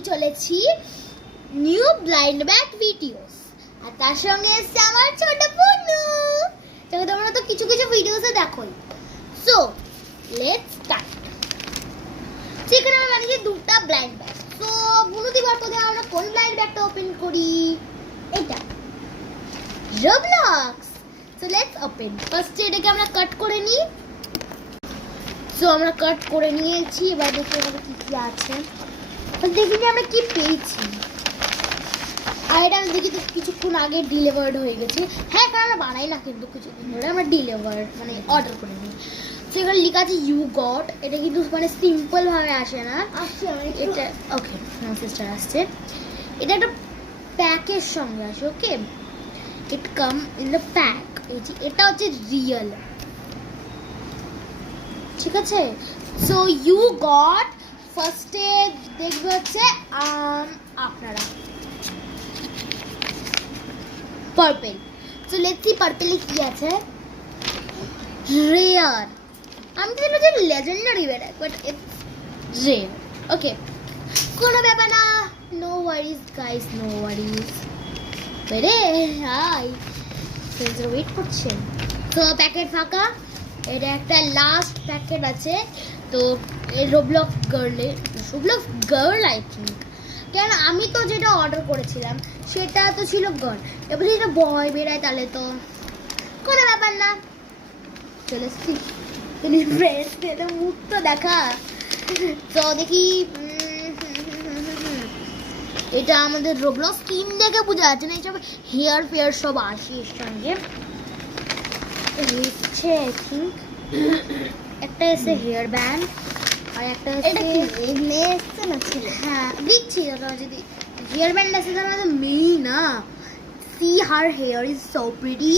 নিয়ে চলেছি new blind bag videos, আর তার সঙ্গে এসছে আমার ছোট বোনু, যাকে তোমরা তো কিছু কিছু ভিডিওসে দেখোই। So let's start. সেখানে আমরা বানিয়েছি দুটো ব্লাইন্ড ব্যাগ। সো বুনুদি গল্প দিয়ে আমরা কোন ব্লাইন্ড ব্যাগটা ওপেন করি? এটা Roblox. So let's open. First এটাকে আমরা কাট করে নিই। সো আমরা কাট করে নিয়েছি, এবার দেখি এখানে কি কি আছে। দেখিনি আমরা কি পেয়েছি। আর এটা আমি দেখি তো কিছুক্ষণ আগে ডেলিভার্ড হয়ে গেছে। হ্যাঁ, কারণ আমরা বানাই না কিন্তু কিছুদিন ধরে আমরা ডেলিভার্ড মানে অর্ডার করে নিই। সো এখানে লেখা আছে ইউ গট। এটা কিন্তু মানে সিম্পল ভাবে আসে না, এটা ওকে আমার সিস্টার আসছে। এটা একটা প্যাকের সঙ্গে আসে। ওকে, ইট কাম ইন দ্য প্যাক। এটা হচ্ছে রিয়েল, ঠিক আছে। সো ইউ গট ফার্স্টে দেখবে হচ্ছে আপনারা পার্পল। সো লেটস সি পার্পলে কি আছে। রেয়ার। আমি তো এটা লেজেন্ডারি বের, বাট ইটস রেয়ার। ওকে, কোনো ব্যাপার না, no worries guys, no worries. বেরে হাই ফ্রেন্ডসরা ওয়েট করছেন। তো প্যাকেট ফাঁকা। এটা একটা লাস্ট প্যাকেট আছে। তো রোবলক্স গার্ল আই থিঙ্ক, কেন আমি তো যেটা অর্ডার করেছিলাম সেটা তো ছিল গার্ল। এবার যদি এটা বয় বেরায় তাহলে তো কোনো ব্যাপার না। চলে এসছি ফ্রেন্ডস, মুখ তো দেখা। তো দেখি, এটা আমাদের রোবলক্স স্কিন দেখে বোঝা যাচ্ছে না, এইসব হেয়ার ফেয়ার সব আসে এর সঙ্গে। হচ্ছে আই থিঙ্ক একটা এসে হেয়ার ব্যান্ড, আর একটা এসছে না ছিল। হ্যাঁ দেখছি, যদি হেয়ার ব্যান্ড আছে তাহলে আমাদের মেই না। See her hair is so pretty.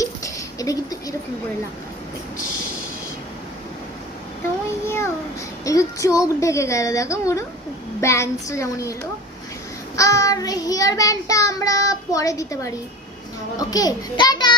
এটা কিন্তু এরকম করে লাগবে, একটু চোখ ঢেকে গেল, দেখো পুরো ব্যান্ডসটা যেমন এলো। আর হেয়ার ব্যান্ডটা আমরা পরে দিতে পারি। ওকে, টাটা।